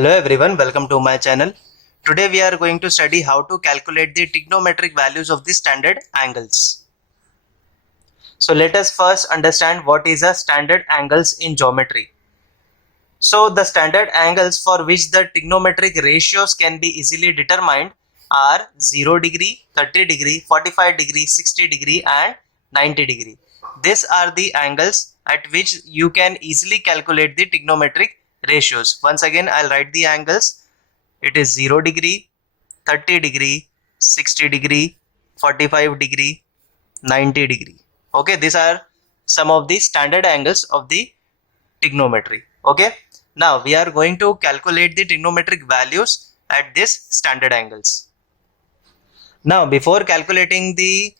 Hello everyone, welcome to my channel. Today we are going to study how to calculate the trigonometric values of the standard angles. So let us first understand what is a standard angles in geometry. So the standard angles for which the trigonometric ratios can be easily determined are 0 degree, 30 degree, 45 degree, 60 degree and 90 degree. These are the angles at which you can easily calculate the trigonometric ratios. Once again, I'll write the angles. It is 0 degree, 30 degree, 60 degree, 45 degree, 90 degree. Okay, these are some of the standard angles of the trigonometry. Okay, now we are going to calculate the trigonometric values at this standard angles. Now before calculating the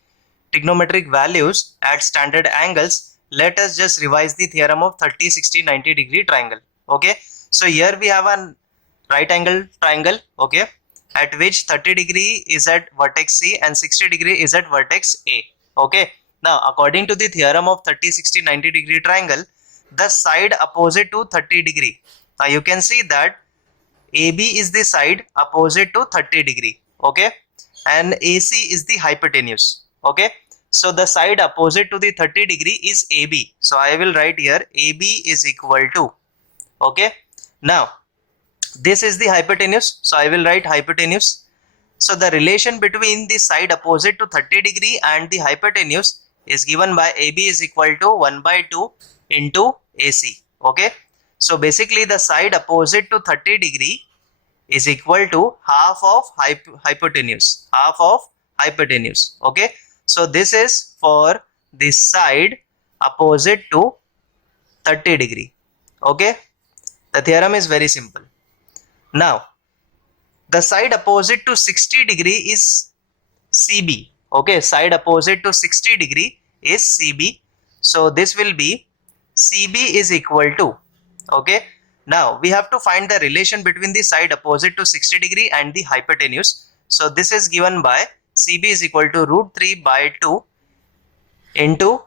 trigonometric values at standard angles, let us just revise the theorem of 30, 60, 90 degree triangle. Okay, so here we have a right angle triangle, okay, at which 30 degree is at vertex C and 60 degree is at vertex A. Okay, now according to the theorem of 30, 60, 90 degree triangle, the side opposite to 30 degree, now you can see that AB is the side opposite to 30 degree, okay, and AC is the hypotenuse. Okay, so the side opposite to the 30 degree is AB, so I will write here AB is equal to, okay, now this is the hypotenuse, so I will write hypotenuse. So the relation between the side opposite to 30 degree and the hypotenuse is given by AB is equal to 1 by 2 into AC. Okay, so basically the side opposite to 30 degree is equal to half of hypotenuse, half of hypotenuse. Okay, so this is for the side opposite to 30 degree. Okay, the theorem is very simple. Now the side opposite to 60 degree is CB. Okay, side opposite to 60 degree is CB. So this will be CB is equal to, okay, now we have to find the relation between the side opposite to 60 degree and the hypotenuse. So this is given by CB is equal to root 3 by 2 into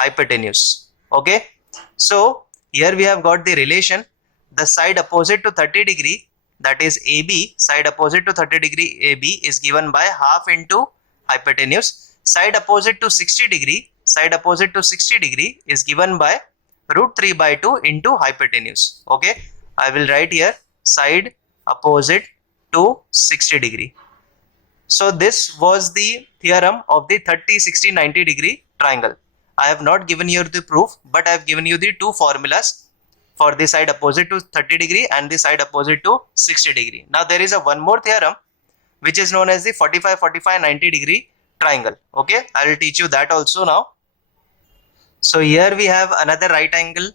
hypotenuse. Okay, so here we have got the relation. The side opposite to 30 degree, that is AB, side opposite to 30 degree AB is given by half into hypotenuse. Side opposite to 60 degree, side opposite to 60 degree is given by root 3 by 2 into hypotenuse. Okay, I will write here side opposite to 60 degree. So this was the theorem of the 30, 60, 90 degree triangle. I have not given you the proof, but I have given you the two formulas for the side opposite to 30 degree and the side opposite to 60 degree. Now there is a one more theorem which is known as the 45, 45, 90 degree triangle. Okay, I will teach you that also now. So here we have another right angle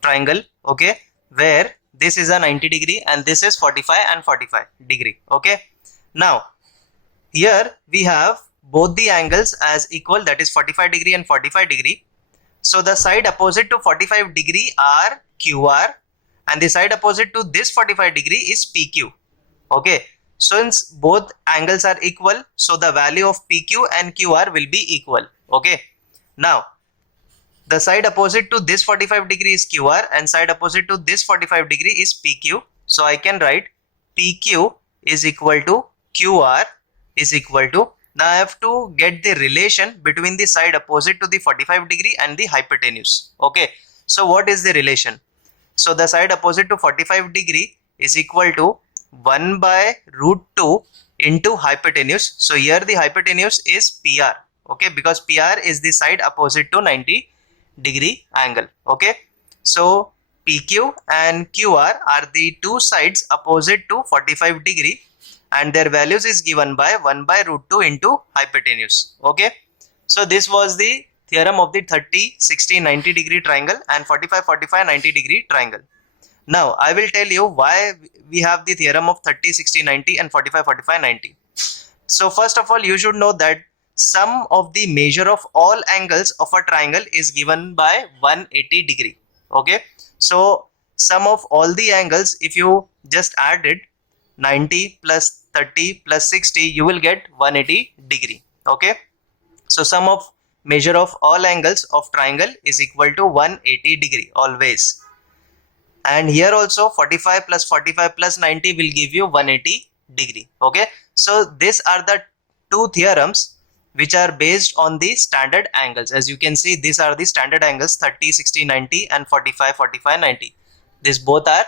triangle, okay, where this is a 90 degree and this is 45 and 45 degree. Okay, now here we have both the angles as equal, that is 45 degree and 45 degree. So the side opposite to 45 degree are QR and the side opposite to this 45 degree is PQ. Okay, since both angles are equal, so the value of PQ and QR will be equal. Okay, now the side opposite to this 45 degree is QR and side opposite to this 45 degree is PQ. So I can write PQ is equal to QR is equal to, now I have to get the relation between the side opposite to the 45 degree and the hypotenuse. Okay, so what is the relation? So the side opposite to 45 degree is equal to 1 by root 2 into hypotenuse. So here the hypotenuse is PR. Okay, because PR is the side opposite to 90 degree angle. Okay, so PQ and QR are the two sides opposite to 45 degree and their values is given by 1 by root 2 into hypotenuse. Okay, so this was the theorem of the 30, 60, 90 degree triangle and 45, 45, 90 degree triangle. Now I will tell you why we have the theorem of 30, 60, 90 and 45, 45, 90. So first of all, you should know that sum of the measure of all angles of a triangle is given by 180 degree. Okay, so sum of all the angles, if you just add it, 90 plus 30 plus 60, you will get 180 degree. Okay, so sum of measure of all angles of triangle is equal to 180 degree always. and here also 45 plus 45 plus 90 will give you 180 degree. Okay, so these are the two theorems which are based on the standard angles. As you can see, these are the standard angles 30, 60, 90 and 45, 45, 90. These both are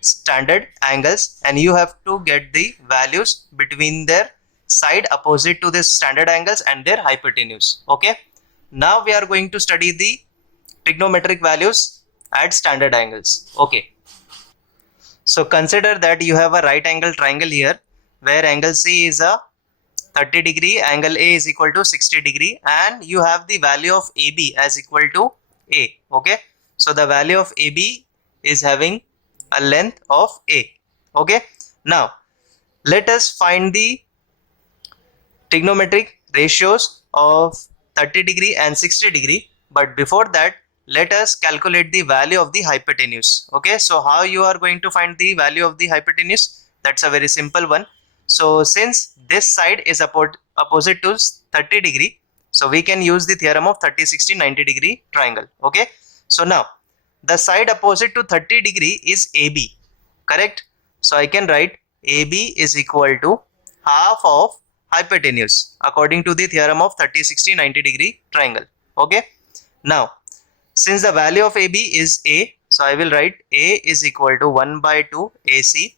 standard angles, and you have to get the values between their side opposite to the standard angles and their hypotenuse. Okay, now we are going to study the trigonometric values at standard angles. Okay, so consider that you have a right angle triangle here where angle C is a 30 degree, angle A is equal to 60 degree, and you have the value of AB as equal to A. Okay, so the value of AB is having a length of A. Okay, now let us find the trigonometric ratios of 30 degree and 60 degree, but before that let us calculate the value of the hypotenuse. Okay, so how you are going to find the value of the hypotenuse? That's a very simple one. So since this side is opposite to 30 degree, so we can use the theorem of 30, 60, 90 degree triangle. Okay, so now the side opposite to 30 degree is AB, correct? So I can write AB is equal to half of hypotenuse according to the theorem of 30, 60, 90 degree triangle. Okay, now since the value of AB is A, so I will write A is equal to 1 by 2 AC.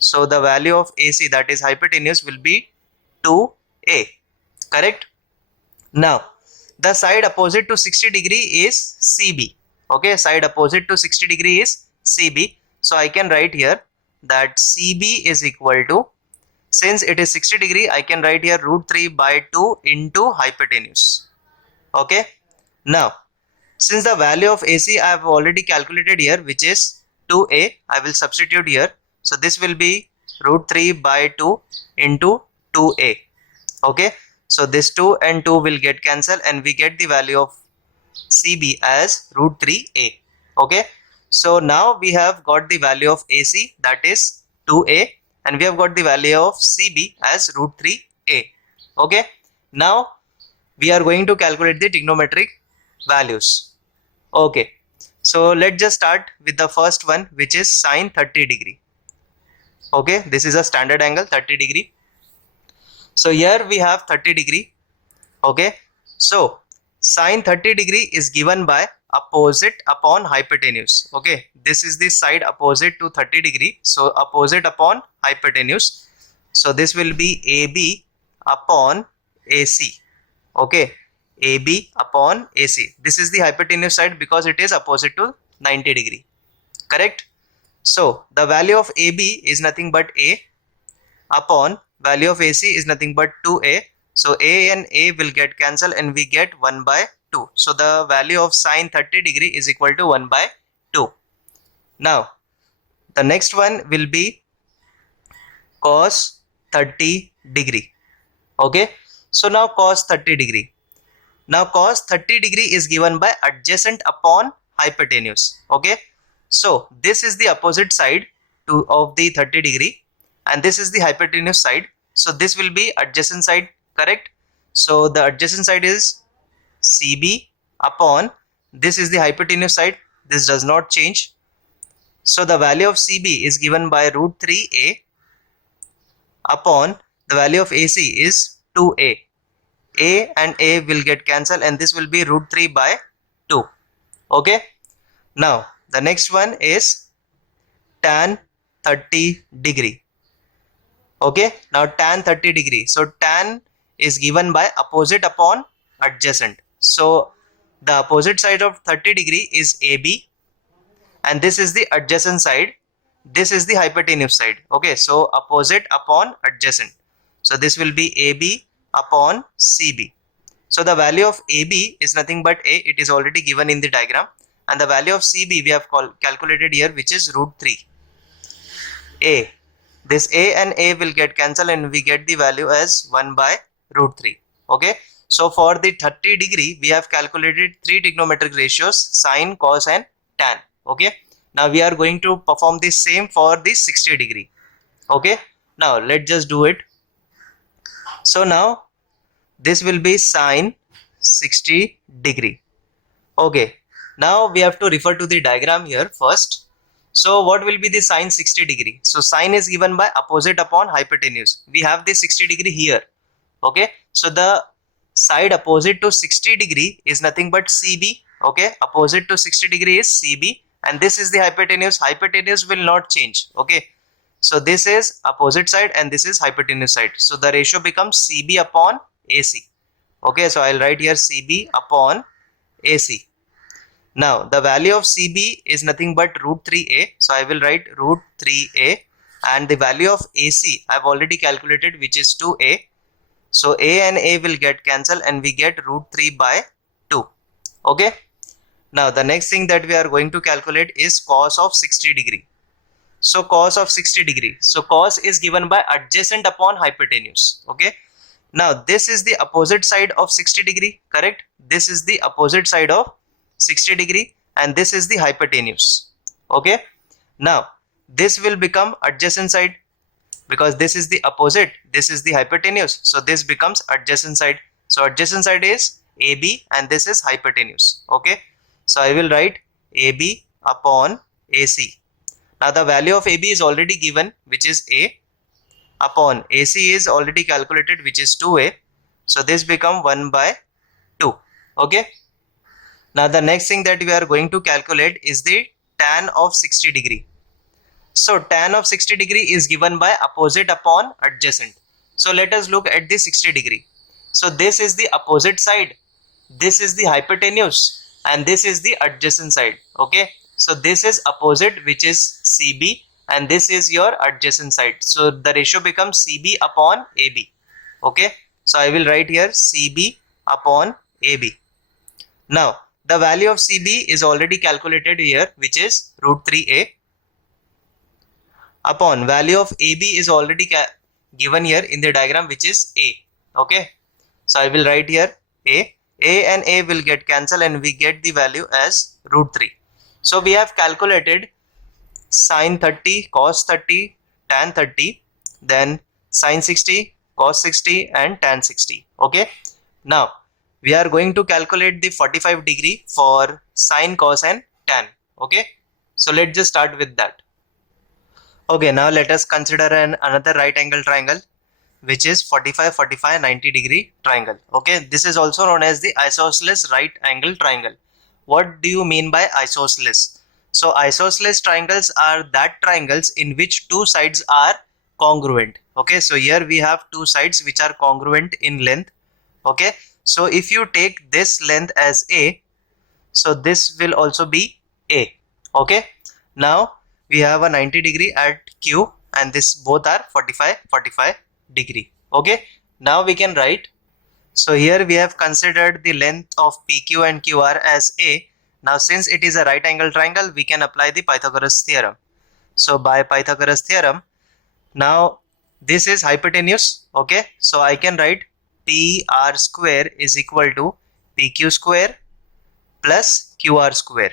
So the value of AC, that is hypotenuse, will be 2A, correct? Now the side opposite to 60 degree is CB. Okay, side opposite to 60 degree is CB. So I can write here that CB is equal to, since it is 60 degree, I can write here root 3 by 2 into hypotenuse. Okay, now since the value of AC I have already calculated here, which is 2A, I will substitute here. So this will be root 3 by 2 into 2A. Okay, so this 2 and 2 will get cancelled and we get the value of CB as root 3A. Okay, so now we have got the value of AC, that is 2A, and we have got the value of CB as root 3A. Okay, now we are going to calculate the trigonometric values. Okay, so let's just start with the first one, which is sine 30 degree. Okay, this is a standard angle 30 degree. So here we have 30 degree. Okay, so sine 30 degree is given by opposite upon hypotenuse. Okay, this is the side opposite to 30 degree, so opposite upon hypotenuse. So this will be AB upon AC. Okay, AB upon AC. This is the hypotenuse side because it is opposite to 90 degree, correct? So the value of AB is nothing but A upon value of AC is nothing but 2A. So A and A will get cancelled and we get 1 by 2. So the value of sine 30 degree is equal to 1 by 2. Now the next one will be cos 30 degree. Okay, so now cos 30 degree. Now cos 30 degree is given by adjacent upon hypotenuse. Okay, so this is the opposite side of the 30 degree and this is the hypotenuse side. So this will be adjacent side, correct? So the adjacent side is CB upon, this is the hypotenuse side, this does not change. So the value of CB is given by root 3A upon the value of AC is 2A. A and A will get cancelled and this will be root 3 by 2. Okay, now the next one is tan 30 degree. Okay, now tan 30 degree. So tan is given by opposite upon adjacent. So the opposite side of 30 degree is AB and this is the adjacent side. This is the hypotenuse side. Okay, so opposite upon adjacent. So this will be AB upon CB. So the value of AB is nothing but A. It is already given in the diagram, and the value of CB we have calculated here, which is root 3 A. This A and A will get cancelled and we get the value as 1 by root 3. Okay, so for the 30 degree we have calculated three trigonometric ratios: sine, cos and tan. Okay, now we are going to perform the same for the 60 degree. Okay, now let's just do it. So now this will be sine 60 degree. Okay, now we have to refer to the diagram here first. So what will be the sine 60 degree? So sine is given by opposite upon hypotenuse. We have the 60 degree here. Okay, so the side opposite to 60 degree is nothing but CB. Okay, opposite to 60 degree is CB, and this is the hypotenuse. Hypotenuse will not change. Okay, so this is opposite side and this is hypotenuse side. So the ratio becomes CB upon AC. Okay, so I'll write here CB upon AC. Now the value of CB is nothing but root 3A. So I will write root 3A, and the value of AC I've already calculated, which is 2A. So A and A will get cancelled and we get root 3 by 2. Okay. Now the next thing that we are going to calculate is cos of 60 degree. So cos of 60 degree. So cos is given by adjacent upon hypotenuse. Okay. Now this is the opposite side of 60 degree, correct? This is the opposite side of 60 degree and this is the hypotenuse. Okay. Now this will become adjacent side because this is the opposite, this is the hypotenuse. So this becomes adjacent side. So adjacent side is AB and this is hypotenuse. Okay. So I will write AB upon AC. Now the value of AB is already given, which is A, upon AC is already calculated, which is 2A. So this become 1 by 2. Okay. Now the next thing that we are going to calculate is the tan of 60 degree. So tan of 60 degree is given by opposite upon adjacent. So let us look at the 60 degree. So this is the opposite side, this is the hypotenuse, and this is the adjacent side. Okay. So this is opposite, which is CB, and this is your adjacent side. So the ratio becomes CB upon AB. Okay. So I will write here CB upon AB. Now the value of CB is already calculated here, which is root 3A, upon value of AB is already given here in the diagram, which is A. Okay. So I will write here A. A and A will get cancelled and we get the value as root 3. So we have calculated sine 30, cos 30, tan 30, then sine 60, cos 60 and tan 60. Okay. Now we are going to calculate the 45 degree for sine, cos and tan. Okay. So let's just start with that. Okay, now let us consider another right angle triangle, which is 45, 45, 90 degree triangle. Okay, this is also known as the isosceles right angle triangle. What do you mean by isosceles? So isosceles triangles are that triangles in which two sides are congruent. Okay, so here we have two sides which are congruent in length. Okay, so if you take this length as A, so this will also be A. Okay, now we have a 90 degree at Q and this both are 45 degree. Okay, now we can write. So here we have considered the length of PQ and QR as A. Now since it is a right angle triangle, we can apply the Pythagoras theorem. So by Pythagoras theorem, now this is hypotenuse. Okay, so I can write PR square is equal to PQ square plus QR square.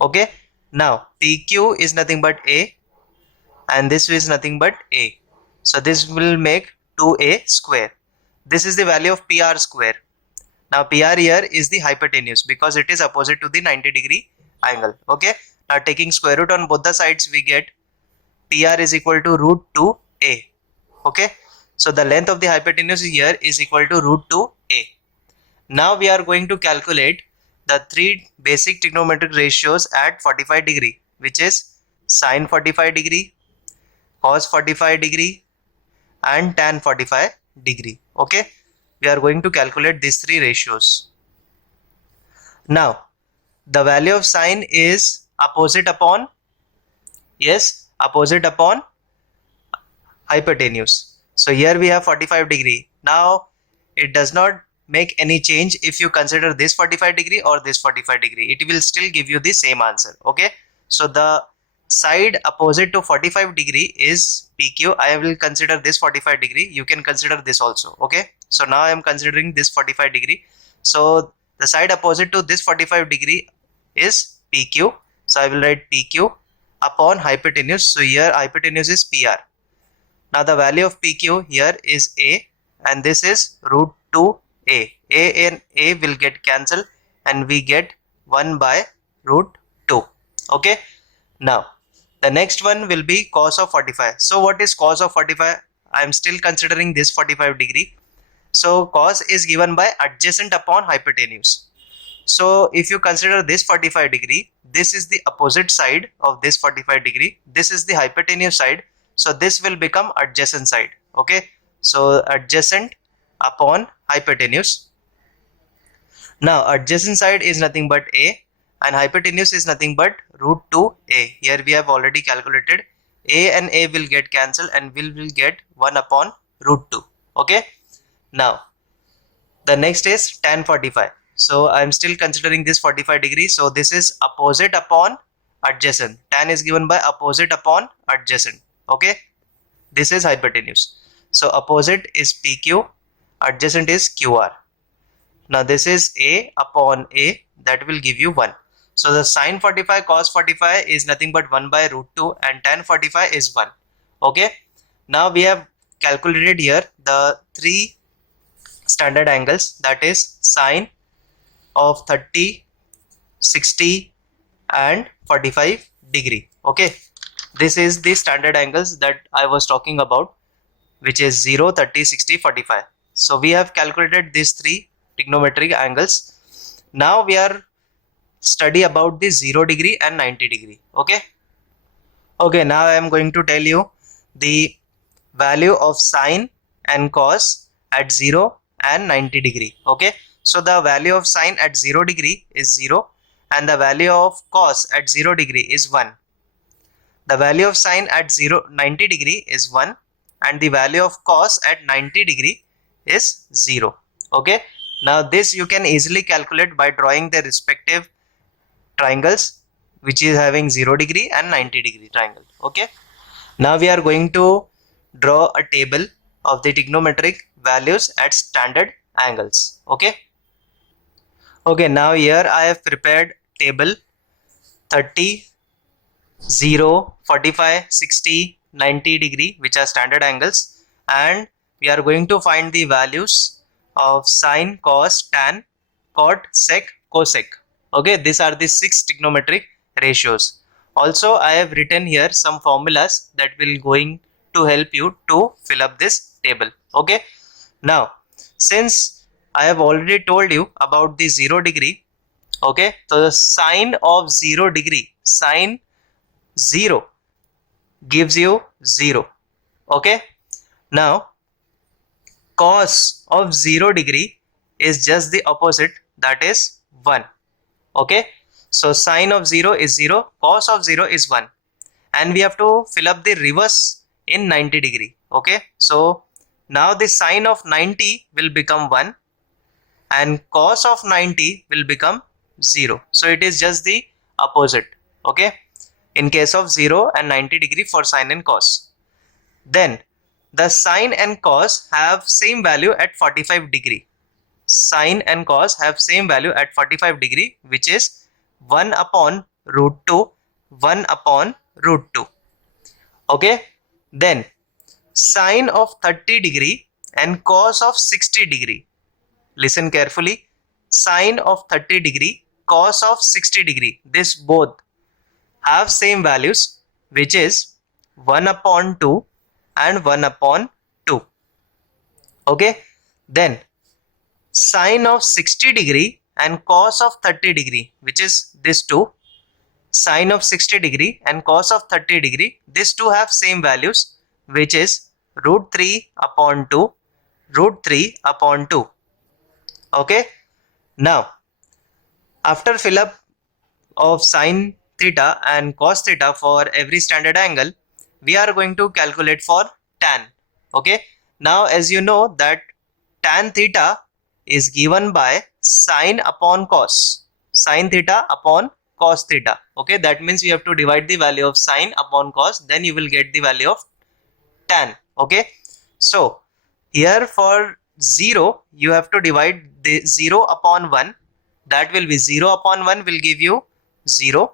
Okay, now PQ is nothing but A and this is nothing but A. So this will make 2A square. This is the value of PR square. Now PR here is the hypotenuse because it is opposite to the 90 degree angle. Okay, now taking square root on both the sides, we get PR is equal to root 2A. Okay, so the length of the hypotenuse here is equal to root 2A. Now we are going to calculate the three basic trigonometric ratios at 45 degree, which is sine 45 degree, cos 45 degree and tan 45 degree. Okay, we are going to calculate these three ratios. Now the value of sine is opposite upon, yes, opposite upon hypotenuse. So here we have 45 degree. Now it does not make any change if you consider this 45 degree or this 45 degree. It will still give you the same answer. Okay, so the side opposite to 45 degree is PQ. I will consider this 45 degree. You can consider this also. Okay, so now I am considering this 45 degree. So the side opposite to this 45 degree is PQ. So I will write PQ upon hypotenuse. So here hypotenuse is PR. Now the value of PQ here is A and this is root 2A. A and A will get cancelled and we get 1 by root 2. Okay. Now the next one will be cos of 45. So what is cos of 45? I am still considering this 45 degree. So cos is given by adjacent upon hypotenuse. So if you consider this 45 degree, this is the opposite side of this 45 degree. This is the hypotenuse side. So this will become adjacent side. Okay. So adjacent upon hypotenuse. Now adjacent side is nothing but a, and hypotenuse is nothing but root 2a. Here we have already calculated. A and a will get cancelled and we will get 1 upon root 2. Okay. Now the next is tan 45. So I am still considering this 45 degrees. So this is opposite upon adjacent. Tan is given by opposite upon adjacent. Okay. This is hypotenuse. So opposite is PQ, adjacent is QR. Now this is A upon A, that will give you 1. So the sin 45 cos 45 is nothing but 1 by root 2 and tan 45 is 1. Okay. Now we have calculated here the 3 standard angles, that is sine of 30, 60 and 45 degree. Okay. This is the standard angles that I was talking about, which is 0, 30, 60, 45. So we have calculated these 3 trigonometric angles. Now we are study about the 0 degree and 90 degree. Okay. Okay, now I am going to tell you the value of sine and cos at 0 and 90 degree. Okay. So the value of sine at 0 degree is 0 and the value of cos at 0 degree is 1. The value of sine at 90 degree is 1 and the value of cos at 90 degree is 0. Okay. Now this you can easily calculate by drawing the respective triangles which is having 0 degree and 90 degree triangle. Okay. Now we are going to draw a table of the trigonometric values at standard angles. Okay. Okay, now here I have prepared table 30, 0, 45, 60, 90 degree, which are standard angles, and we are going to find the values of sine, cos, tan, cot, sec, cosec. Okay, these are the 6 trigonometric ratios. Also I have written here some formulas that will going to help you to fill up this table. Okay. Now since I have already told you about the 0 degree, okay, so the sine of 0 degree, sine 0 gives you 0. Okay. Now cos of 0 degree is just the opposite, that is 1. Okay. So sine of 0 is 0, cos of 0 is 1, and we have to fill up the reverse in 90 degree. Okay. So now the sine of 90 will become 1 and cos of 90 will become 0. So it is just the opposite. Okay. In case of 0 and 90 degree for sine and cos. Then the sine and cos have same value at 45 degree. Sine and cos have same value at 45 degree, which is 1 upon root 2, 1 upon root 2. Okay. Then sine of 30 degree and cos of 60 degree. Listen carefully. Sine of 30 degree, cos of 60 degree. This both have same values, which is 1 upon 2 and 1 upon 2. Okay. Then sine of 60 degree and cos of 30 degree, which is this 2. Sine of 60 degree and cos of 30 degree, these two have same values, which is root 3 upon 2, root 3 upon 2. Okay. Now after fill up of sine theta and cos theta for every standard angle, we are going to calculate for tan. Okay. Now as you know that tan theta is given by sine upon cos, sine theta upon cos theta. Okay. That means we have to divide the value of sine upon cos, then you will get the value of tan. Okay. So here for 0 you have to divide the 0 upon 1, that will be 0 upon 1 will give you 0.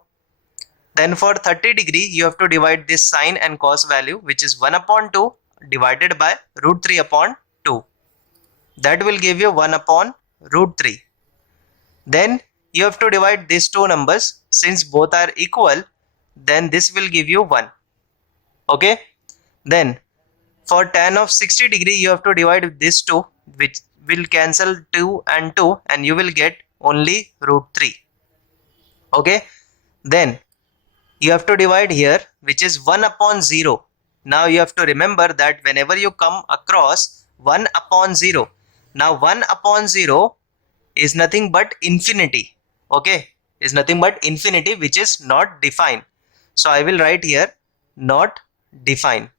Then for 30 degree you have to divide this sine and cos value, which is 1 upon 2 divided by root 3 upon 2, that will give you 1 upon root 3. Then you have to divide these two numbers, since both are equal, then this will give you 1. Okay, then for tan of 60 degree you have to divide with this 2, which will cancel 2 and 2, and you will get only root 3. Okay, then you have to divide here, which is 1 upon 0. Now you have to remember that whenever you come across 1 upon 0, now 1 upon 0 is nothing but infinity. Okay, is nothing but infinity, which is not defined. So I will write here not defined.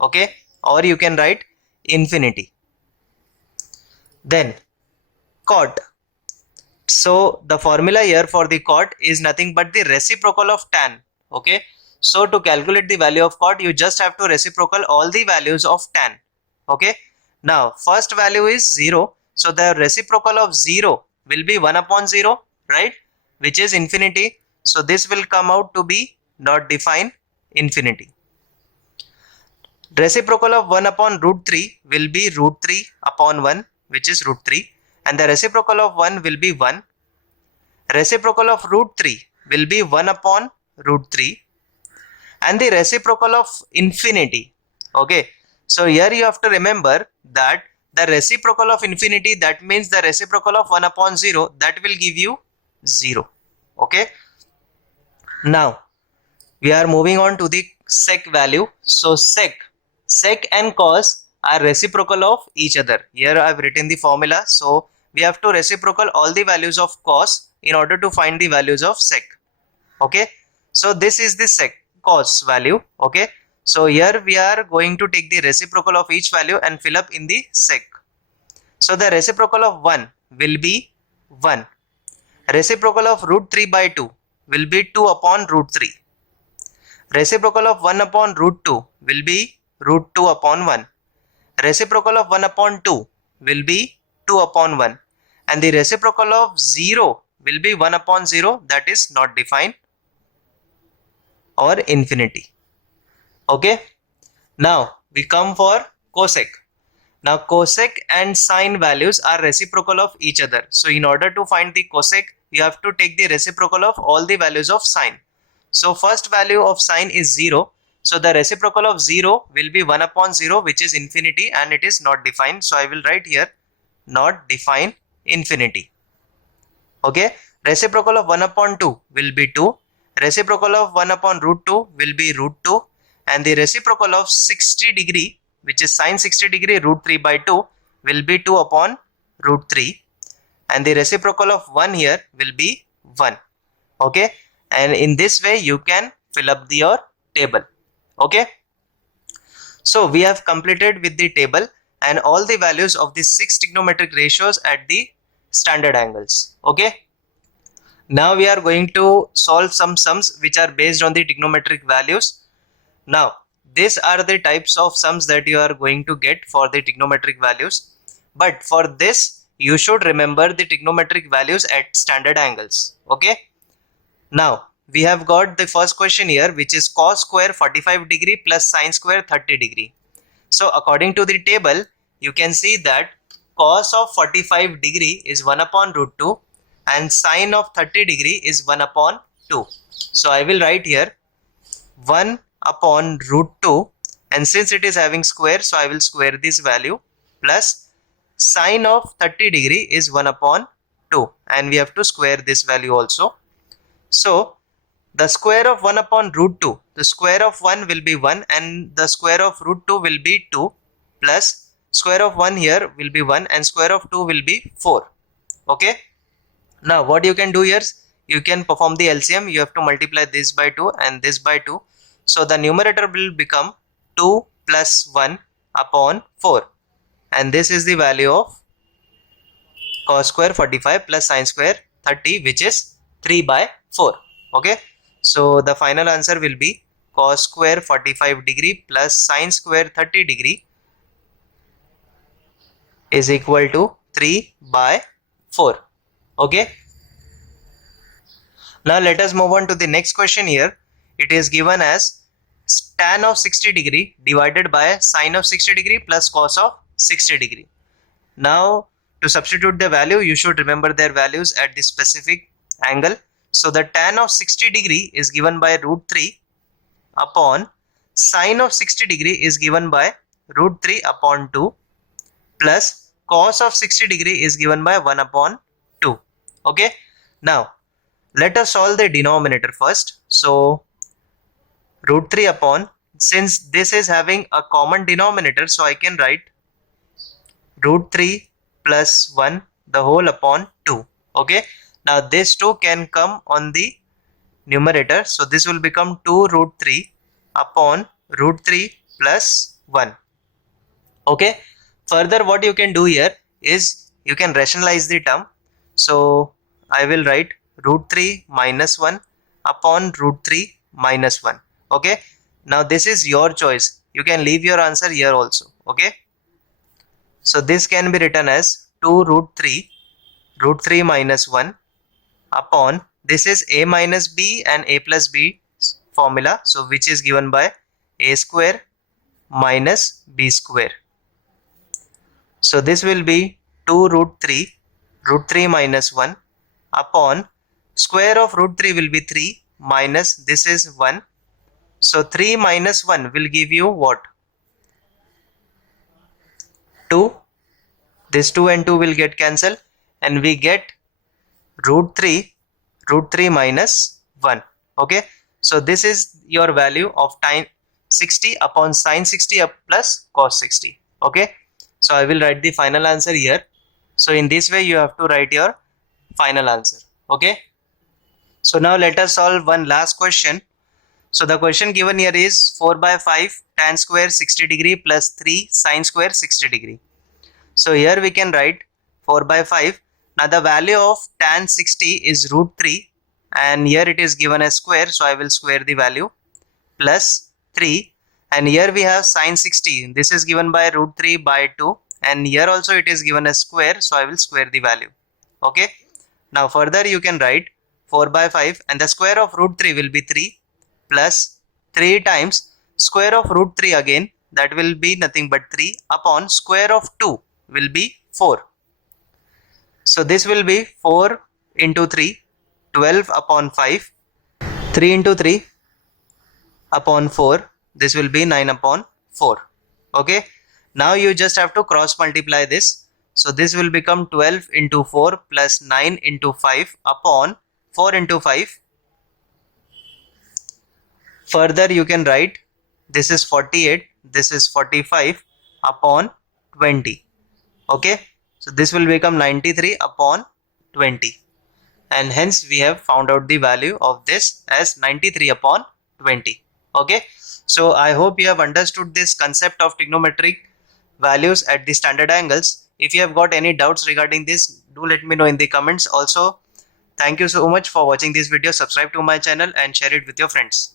Okay, or you can write infinity. Then cot. So the formula here for the cot is nothing but the reciprocal of tan. Okay, so to calculate the value of cot, you just have to reciprocal all the values of tan. Okay, now first value is 0, so the reciprocal of 0 will be 1 upon 0, right, which is infinity. So this will come out to be not defined, infinity. Reciprocal of 1 upon root 3 will be root 3 upon 1, which is root 3, and the reciprocal of 1 will be 1. Reciprocal of root 3 will be 1 upon root 3, and the reciprocal of infinity. Okay, so here you have to remember that the reciprocal of infinity, that means the reciprocal of 1 upon 0, that will give you 0. Okay, now we are moving on to the sec value. So sec and cos are reciprocal of each other. Here I have written the formula. So we have to reciprocal all the values of cos in order to find the values of sec. Okay, so this is the sec cos value. Okay, so here we are going to take the reciprocal of each value and fill up in the sec. So the reciprocal of 1 will be 1. Reciprocal of root 3 by 2 will be 2 upon root 3. Reciprocal of 1 upon root 2 will be root 2 upon 1. Reciprocal of 1 upon 2 will be 2 upon 1. And the reciprocal of 0 will be 1 upon 0, that is not defined, or infinity. Okay, now we come for cosec. Now cosec and sine values are reciprocal of each other. So in order to find the cosec, you have to take the reciprocal of all the values of sine. So first value of sine is 0. So the reciprocal of 0 will be 1 upon 0, which is infinity, and it is not defined. So I will write here not defined, infinity. Okay, reciprocal of 1 upon 2 will be 2. Reciprocal of 1 upon root 2 will be root 2. And the reciprocal of 60 degree, which is sine 60 degree root 3 by 2, will be 2 upon root 3. And the reciprocal of 1 here will be 1. Okay, and in this way you can fill up your table. Okay, so we have completed with the table and all the values of the 6 trigonometric ratios at the standard angles. Okay, now we are going to solve some sums which are based on the trigonometric values. Now these are the types of sums that you are going to get for the trigonometric values, but for this you should remember the trigonometric values at standard angles. Okay, now we have got the first question here, which is cos square 45 degree plus sine square 30 degree. So according to the table, you can see that cos of 45 degree is 1 upon root 2 and sine of 30 degree is 1 upon 2. So I will write here 1 upon root 2, and since it is having square, so I will square this value, plus sine of 30 degree is 1 upon 2, and we have to square this value also. So the square of 1 upon root 2, the square of 1 will be 1 and the square of root 2 will be 2, plus square of 1 here will be 1 and square of 2 will be 4. Okay, now what you can do here, you can perform the LCM. You have to multiply this by 2 and this by 2. So the numerator will become 2 plus 1 upon 4, and this is the value of cos square 45 plus sine square 30, which is 3 by 4. Okay, so the final answer will be cos square 45 degree plus sine square 30 degree is equal to 3 by 4. Okay, now let us move on to the next question here. It is given as tan of 60 degree divided by sine of 60 degree plus cos of 60 degree. Now to substitute the value, you should remember their values at the specific angle. So the tan of 60 degree is given by root 3 upon sine of 60 degree is given by root 3 upon 2 plus cos of 60 degree is given by 1 upon 2. Okay, now let us solve the denominator first. So root 3 upon, since this is having a common denominator, so I can write root 3 plus 1 the whole upon 2. Okay, now this 2 can come on the numerator, so this will become 2 root 3 upon root 3 plus 1. Okay, further what you can do here is you can rationalize the term. So I will write root 3 minus 1 upon root 3 minus 1. Okay, now this is your choice, you can leave your answer here also. Okay, so this can be written as 2 root 3 minus 1 upon, this is a minus b and a plus b formula, so which is given by a square minus b square. So this will be 2 root 3 minus 1 upon square of root 3 will be 3 minus this is 1. So 3 minus 1 will give you what? 2. This 2 and 2 will get cancelled and we get root 3 minus 1. Okay, so this is your value of tan 60 upon sine 60 plus cos 60. Okay, so I will write the final answer here. So in this way you have to write your final answer. Okay, so now let us solve one last question. So the question given here is 4 by 5 tan square 60 degree plus 3 sine square 60 degree. So here we can write 4 by 5. Now the value of tan 60 is root 3 and here it is given as square, so I will square the value, plus 3, and here we have sine 60, this is given by root 3 by 2 and here also it is given as square, so I will square the value. Okay, now further you can write 4 by 5 and the square of root 3 will be 3 plus 3 times square of root 3 again, that will be nothing but 3 upon square of 2 will be 4. So this will be 4 into 3, 12 upon 5, 3 into 3 upon 4, this will be 9 upon 4. Okay, now you just have to cross multiply this. So this will become 12 into 4 plus 9 into 5 upon 4 into 5. Further you can write this is 48, this is 45 upon 20. Okay, so this will become 93 upon 20 and hence we have found out the value of this as 93 upon 20. Okay, so I hope you have understood this concept of trigonometric values at the standard angles. If you have got any doubts regarding this, do let me know in the comments. Also, thank you so much for watching this video. Subscribe to my channel and share it with your friends.